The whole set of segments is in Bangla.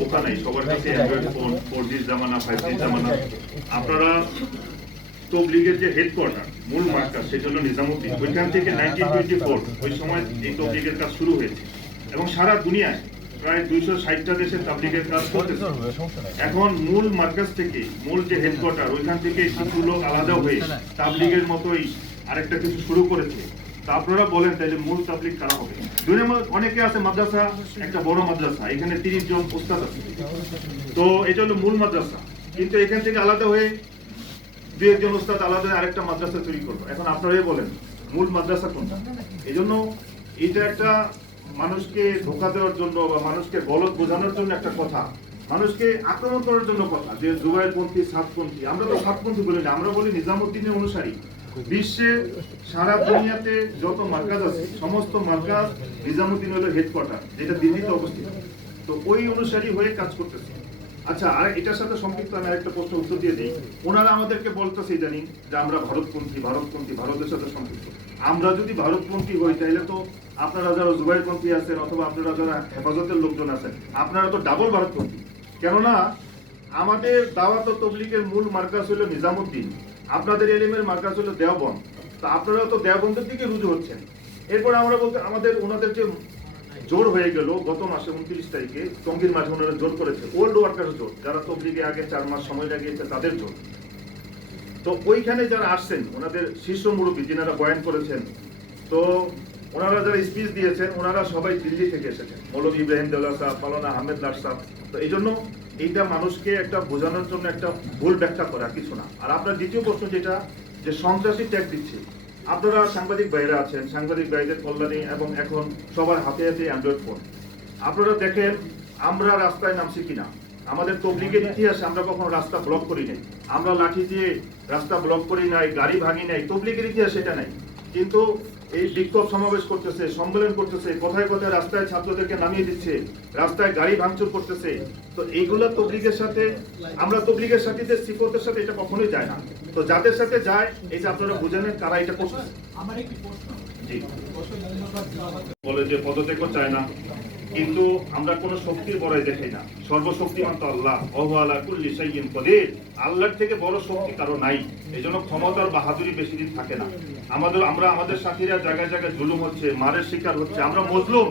বোকা নাই, সবার কাছে অ্যান্ড্রয়েড ফোন ফোর জির জামানা ফাইভ জির জামানা। আপনারা তবলিগের যে মূল মার্কার সেটা হলো নিজামুদ্দিন, ওইখান থেকে নাইনটিন টোয়েন্টি ফোর ওই সময় এই তবলিগের কাজ শুরু হয়েছে। এবং সারা দুনিয়ায় প্রায় দুইশো ষাটটা দেশে তাবলিগের কাজ করতেছে। এখন মূল মার্কাজ থেকে, মূল যে হেডকোয়ার্টার ওইখান থেকে কিছু লোক আলাদা হয়ে তাবলিগের মতোই আরেকটা কিছু শুরু করেছে। আপনারা বলেন তাহলে মূল তাবলিগ কারা হবে? দুনিয়ার মধ্যে অনেকে আছে, মাদ্রাসা, একটা বড় মাদ্রাসা, এখানে তিরিশ জন ওস্তাদ আছে। তো এটা হলো মূল মাদ্রাসা, কিন্তু এখান থেকে আলাদা হয়ে দু একজন ওস্তাদ আলাদা হয়ে আরেকটা মাদ্রাসা তৈরি করব। এখন আপনারাই বলেন, মূল মাদ্রাসা কোনটা? এই জন্য এটা একটা মানুষকে ধোকা দেওয়ার জন্য বা মানুষকে গলত বোঝানোর জন্য একটা কথা। মানুষকে আক্রমণ করার জন্য কথা, যে জুবাইরপন্থী সাতপন্থী, আমরা তো সাতপন্থী বলি না, আমরা বলি নিজামুদ্দিনের অনুসারী। বিশ্বে সারা দুনিয়াতে যত মার্কাজ আছে, সমস্ত মার্কাজ নিজামুদ্দিন হলো হেডকোয়ার্টার যেটা দিল্লিতে অবস্থিত। তো ওই অনুসারী হয়ে কাজ করতেছে। আচ্ছা আর এটার সাথে সম্পৃক্ত আমি একটা প্রশ্ন উত্তর দিয়ে দিই। ওনারা আমাদেরকে বলতেছে জানি যে আমরা ভারতপন্থী ভারতপন্থী, ভারতের সাথে সম্পৃক্ত। আমরা যদি ভারতপন্থী হই, তাহলে তো আপনারা যারা জুবাইরপন্থী আছেন অথবা আপনারা যারা হেফাজতের লোকজন আছেন, আপনারা তো ডাবল ভারতপন্থী। কেননা, আমাদের দাওয়াত ও তবলিগের মূল মার্কাজ হলো নিজামুদ্দিন। আপনাদের এলিমের মার্কাজ হলো দেওবন তা আপনারা তো দেওবন্ধের দিকে রুজু হচ্ছেন। এরপর আমরা বলতে আমাদের ওনাদের যে জোর হয়ে গেল গত মাসে উনত্রিশ তারিখে টঙ্গির মাঝে ওনারা জোর করেছে, ওল্ড ওয়ার্কার জোর, যারা তবলিগে আগে চার মাস সময় লাগিয়েছে তাদের জোর। তো ওইখানে যারা আসছেন, ওনাদের শীর্ষ মুরব্বী, যিনারা বয়ান করেছেন, তো ওনারা যারা স্পিচ দিয়েছেন, ওনারা সবাই দিল্লি থেকে এসেছেন। মৌলভী ইব্রাহিম দেওয়া সাহেব মালানা আহমেদ লাট সাহেব তো এই জন্য এইটা মানুষকে একটা বোঝানোর জন্য একটা ভুল ব্যাখ্যা করা কিছু না। আর আপনার দ্বিতীয় প্রশ্ন যেটা, যে সন্ত্রাসী ট্যাগ দিচ্ছে। আপনারা সাংবাদিক বাইরে আছেন, সাংবাদিক বাইরের কল্যাণী এবং এখন সবার হাতে হাতে অ্যান্ড্রয়েড ফোন আপনারা দেখেন, আমরা রাস্তায় নামছি কিনা? আমাদের তবলিগের ইতিহাসে আমরা কখনো রাস্তা ব্লক করি নাই। আমরা লাঠি দিয়ে রাস্তা ব্লক করি নাই, গাড়ি ভাঙি নাই। তবলিগের ইতিহাস এটা নাই। কিন্তু এই বিক্ষোভ সমাবেশ করতেছে সম্মেলন করতেছে কোথায় কোথায় রাস্তায় ছাত্রদেরকে নামিয়ে দিচ্ছে রাস্তায় গাড়ি ভাঙচুর করতেছে। তো এইগুলো তবলিগের সাথে আমরা তবলিগের সাথীদের শিক্ষকদের সাথে এটা কখনোই যায় না। তো যাদের সাথে যায় এই যে আপনারা বুঝে নেন তারা এটা করছে আমার একটি। বলে যে পদত্যাগ চায় না। কিন্তু আমরা কোন শক্তির বড়াই দেখাই না। সর্বশক্তিমান তো আল্লাহ অহআলা আল্লাহর থেকে বড় শক্তি কারও নাই। এজন্য ক্ষমতার বাহাদুরি বেশি দিন থাকে না। আমাদের, আমরা, আমাদের সাথীরা জায়গায় জায়গায় জুলুম হচ্ছে, মারের শিকার হচ্ছে। আমরা মজলুম।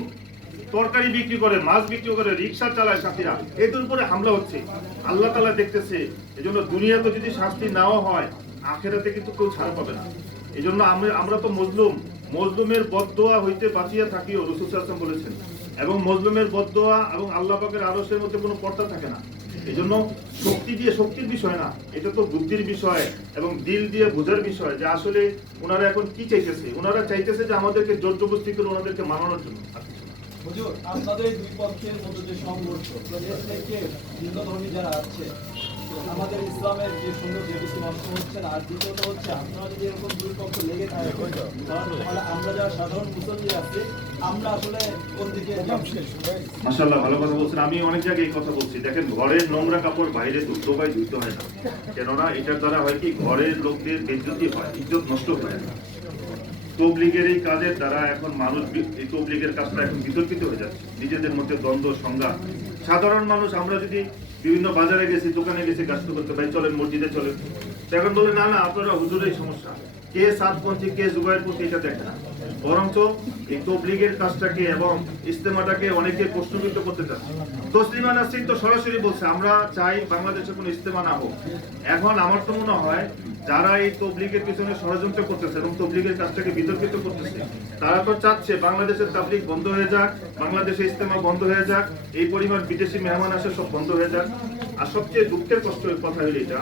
তরকারি বিক্রি করে, মাছ বিক্রি করে, রিক্সা চালায় সাথীরা। এদের উপরে হামলা হচ্ছে। আল্লাহ তালা দেখতেছে। এজন্য দুনিয়াতে যদি শাস্তি নেওয়া হয়, আখেরাতে কিন্তু কেউ ছাড় পাবে না। এই জন্য আমরা তো মজলুম। মজলুমের বদদোয়া হইতে বাঁচিয়ে থাকিও রসুল বলেছেন। এবং মজলুমের বদদোয়া এবং আল্লাহ পাকের মধ্যে কোনো পর্দা থাকে না। এই জন্য শক্তি দিয়ে শক্তির বিষয় না, এটা তো বুদ্ধির বিষয় এবং দিল দিয়ে বোঝার বিষয় যে আসলে ওনারা এখন কি চাইতেছে? ওনারা চাইতেছে যে আমাদেরকে জোর জবস্তি করে ওনাদেরকে মানানোর জন্য আপনাদের দুই পক্ষের মধ্যে যে সংঘর্ষ থেকে ধর্মী যারা আছে আমাদের ইসলামের যে সুন্দর যে কিছু নষ্ট হচ্ছে আর দ্বিতীয়ত হচ্ছে আপনারা যদি এরকম দুই পক্ষ লেগে থাকে, তাহলে আমরা যারা সাধারণ মুসল্লি আছে, আমরা আসলে কোন দিকে মাসাল্লাহ ভালো কথা বলছেন। আমি অনেক জায়গায় এই কথা বলছি। দেখেন, ঘরের নোংরা কাপড় বাইরে হয় না। কেননা এটার দ্বারা হয় কি, ঘরের লোকদের বিদ্যুতি হয়, ইজ্জত নষ্ট হয় না। তবলিগের এই কাজের দ্বারা এখন মানুষ এই তবলিগের কাজটা এখন বিতর্কিত হয়ে যাচ্ছে। নিজেদের মধ্যে দ্বন্দ্ব, সংঘাত। সাধারণ মানুষ, আমরা যদি বিভিন্ন বাজারে গেছি, দোকানে গেছি গাছ করতে ভাই, চলেন মসজিদে চলেন। এখন বলে, না না, আপনারা হুজুরের সমস্যা। কে সাতপন্থী কে জুবাইর পন্থী এটা দেখে না। বরঞ্চ এই তবলিগের কাজটাকে এবং ইস্তেমাটাকে অনেকে প্রশ্নবিদ্ধ করতে চাচ্ছে তসলিমা নাসির তো সরাসরি বলছে, আমরা চাই বাংলাদেশে কোনো ইস্তেমা না হোক। এখন আমার তো মনে হয় যারা এই তবলিগের পিছনে ষড়যন্ত্র করতেছে এবং তবলিগের কাজটাকে বিতর্কিত করতেছে, তারা তো চাচ্ছে বাংলাদেশের তাবলিগ বন্ধ হয়ে যাক, বাংলাদেশে ইস্তেমা বন্ধ হয়ে যাক, এই পরিমাণ বিদেশি মেহমান আসে সব বন্ধ হয়ে যাক। আর সবচেয়ে দুঃখের কষ্টের কথা হলো এটা,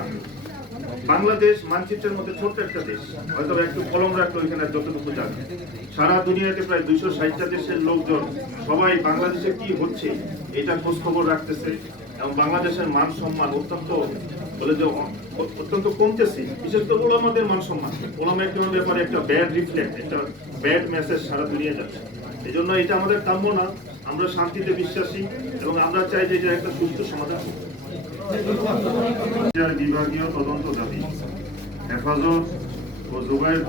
বাংলাদেশ মানচিত্রের মধ্যে ছোট্ট একটা দেশ হয়তো একটু কলম রাখল এখানে যতটুকু জানে সারা দুনিয়াতে প্রায় দুইশো ষাটটা দেশের লোকজন সবাই বাংলাদেশে কি হচ্ছে, এটা খোঁজ খবর রাখতেছে এবং বাংলাদেশের মান সম্মান অত্যন্ত বলে যে অত্যন্ত কমতেছে। বিশেষ করে ওলামাদের মান সম্মান। ওলামা একজন ব্যাপারে একটা ব্যাড রিফ্লেক্ট একটা ব্যাড মেসেজ সারা দুনিয়া যাচ্ছে। এই জন্য এটা আমাদের কাম্য না। আমরা শান্তিতে বিশ্বাসী এবং আমরা চাই যে এটা একটা সুস্থ সমাধান বিভাগীয় তদন্ত দাবি। হেফাজত ও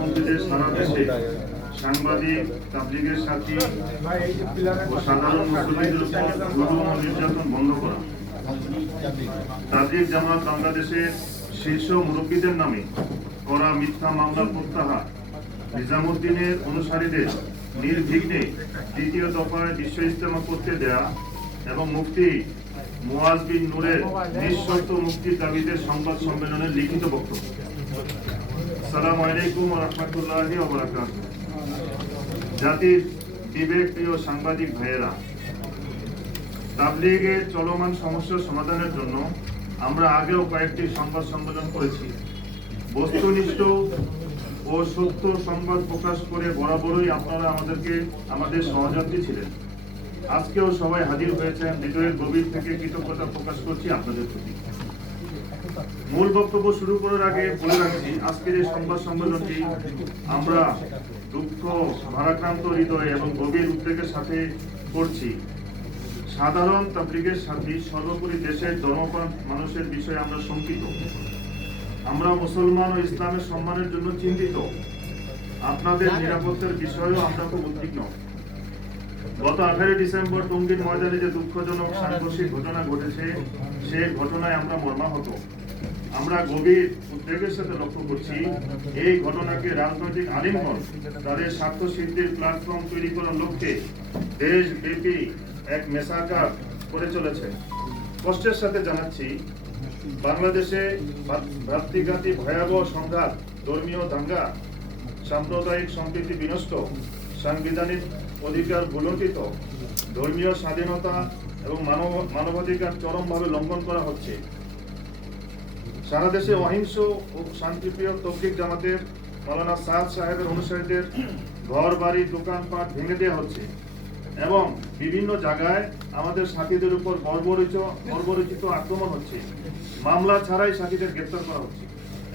বন্দীদের সারা দেশে সাংবাদিক, তাবলিগের সাথী ও সাধারণ মুসলিমদের উপর নির্যাতন বন্ধ করা। তাবলিগ জামাত বাংলাদেশের শীর্ষ মুরব্বীদের নামে করা মিথ্যা মামলা প্রত্যাহার। নিজামুদ্দিনের অনুসারীদের নির্বিঘ্নে দ্বিতীয় দফায় বিশ্ব ইজতেমা করতে দেয়া এবং মুফতি মুয়াজ বিন নূরের নিঃশর্ত মুক্তির দাবিতে সংবাদ সম্মেলনের লিখিত বক্তব্য। সালাম আলাইকুম রহমতুল্লাহি জাতির বিবেক প্রিয় সাংবাদিক ভাইয়েরা তাবলিগের চলমান সমস্যার সমাধানের জন্য আমরা আগেও কয়েকটি সংবাদ সম্মেলন করেছি। বস্তুনিষ্ঠ ও সত্য সংবাদ প্রকাশ করে বরাবরই আপনারা আমাদেরকে আমাদের সহযাত্রী ছিলেন। আজকেও সবাই হাজির হয়েছেন হৃদয়ের গভীর থেকে কৃতজ্ঞতা প্রকাশ করছি আপনাদের প্রতি। মূল বক্তব্য শুরু করার আগে বলে রাখছি, আজকের এই সংবাদ সম্মেলনটি আমরা দুঃখ, ভারাক্রান্ত হৃদয় এবং গভীর উদ্বেগের সাথে করছি। সাধারণ তাবলিগের সাথে সর্বোপরি দেশের ধর্মপ্রাণ মানুষের বিষয়ে আমরা শঙ্কিত। আমরা মুসলমান ও ইসলামের সম্মানের জন্য চিন্তিত। আপনাদের নিরাপত্তার বিষয়েও আমরা খুব উদ্বিগ্ন। গত আঠারোই ডিসেম্বর টঙ্গীর ময়দানে যে দুঃখজনক সাংঘর্ষিক ঘটনা ঘটেছে সে ঘটনায় আমরা মর্মাহত। আমরা গভীর উদ্বেগের সাথে লক্ষ্য করছি এই ঘটনাকে রাজনৈতিক আলিমগণ তাদের স্বার্থ সিদ্ধির প্ল্যাটফর্ম তৈরি করার লক্ষ্যে দেশব্যাপী এক মেসাকার করে চলেছে। কষ্টের সাথে জানাচ্ছি, বাংলাদেশে ভ্রাতৃঘাতী ভয়াবহ সংঘাত, ধর্মীয় দাঙ্গা, সাম্প্রদায়িক সম্প্রীতি বিনষ্ট, সাংবিধানিক অধিকার ভুলণ্ঠিত ধর্মীয় স্বাধীনতা এবং মানব, মানবাধিকার চরমভাবে লঙ্ঘন করা হচ্ছে। সারা দেশে অহিংস ও শান্তিপ্রিয় তবলিক জামাতের মাওলানা সাদ সাহেবের অনুসারীদের ঘর বাড়ি দোকানপাট ভেঙে দেওয়া হচ্ছে। এবং বিভিন্ন জায়গায় আমাদের সাথীদের উপর বর্বরিত বর্বরিচিত আক্রমণ হচ্ছে। মামলা ছাড়াই সাথীদের গ্রেপ্তার করা হচ্ছে।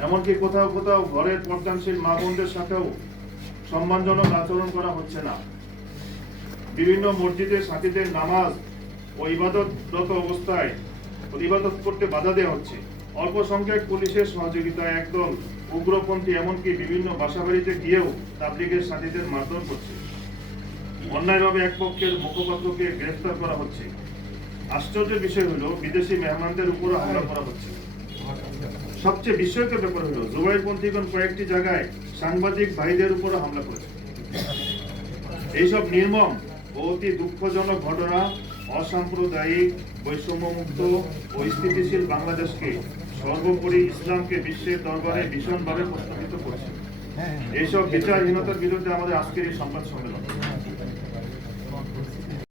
এমনকি কোথাও কোথাও ঘরের পর্দানশীল মা বোনদের সাথেও সম্মানজনক আচরণ করা হচ্ছে না। বিভিন্ন মসজিদে সাথীদের নামাজ ও ইবাদতরত অবস্থায় ইবাদত করতে বাধা দেওয়া হচ্ছে। অল্প সংখ্যক পুলিশের সহযোগিতায় একদল উগ্রপন্থী, এমনকি বিভিন্ন বাসাবাড়িতে গিয়েও তাবলিগের সাথীদের মারধর করছে। অন্যায়ভাবে এক পক্ষের মুখপাত্রকে গ্রেফতার করা হচ্ছে। আশ্চর্যের বিষয় হলো, বিদেশি মেহমানদের উপর হামলা করা হচ্ছে। সবচেয়ে বিস্ময়কর ব্যাপার হলো জুবাইরপন্থীগণ কয়েকটি জায়গায় সাংবাদিক ভাইদের উপর হামলা করেছে। এইসব নির্মম ও অতি দুঃখজনক ঘটনা, অসাম্প্রদায়িক, বৈষম্যমুক্ত ও স্থিতিশীল বাংলাদেশকে সর্বোপরি ইসলামকে বিশ্বের দরবারে ভীষণভাবে প্রস্তাবিত করছে। এইসব বিচারহীনতার বিরুদ্ধে আমাদের আজকের এই সংবাদ সম্মেলন।